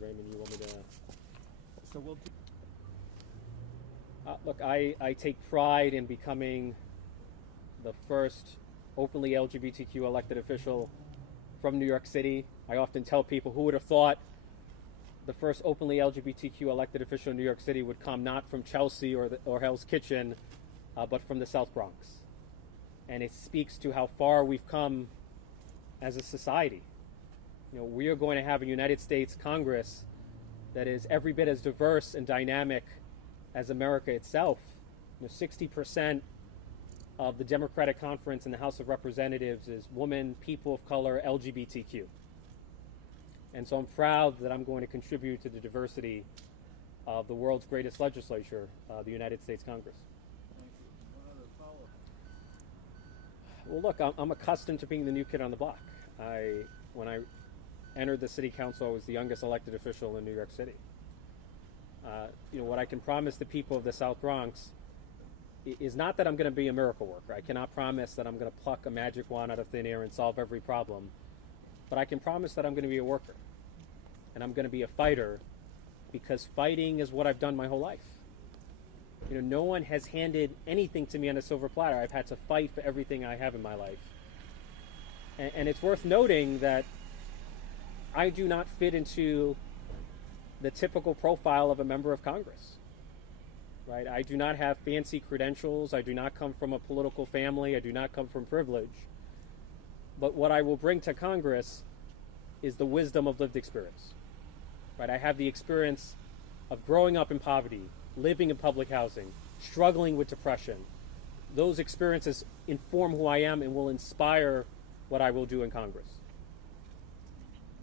Raymond, you want me to? So we'll. Look, I take pride in becoming the first openly LGBTQ elected official from New York City. I often tell people, who would have thought the first openly LGBTQ elected official in New York City would come not from Chelsea or Hell's Kitchen, but from the South Bronx. And it speaks to how far we've come as a society. You know, we are going to have a United States Congress that is every bit as diverse and dynamic as America itself. You know, 60% of the Democratic Conference in the House of Representatives is women, people of color, LGBTQ. And so I'm proud that I'm going to contribute to the diversity of the world's greatest legislature, the United States Congress. Thank you. One other follow-up. Well, look, I'm accustomed to being the new kid on the block. When I entered the city council, I was the youngest elected official in New York City. You know, what I can promise the people of the South Bronx is not that I'm going to be a miracle worker. I cannot promise that I'm going to pluck a magic wand out of thin air and solve every problem. But I can promise that I'm going to be a worker. And I'm going to be a fighter, because fighting is what I've done my whole life. You know, no one has handed anything to me on a silver platter. I've had to fight for everything I have in my life. And it's worth noting that I do not fit into the typical profile of a member of Congress. Right? I do not have fancy credentials. I do not come from a political family. I do not come from privilege. But what I will bring to Congress is the wisdom of lived experience. Right? I have the experience of growing up in poverty, living in public housing, struggling with depression. Those experiences inform who I am and will inspire what I will do in Congress.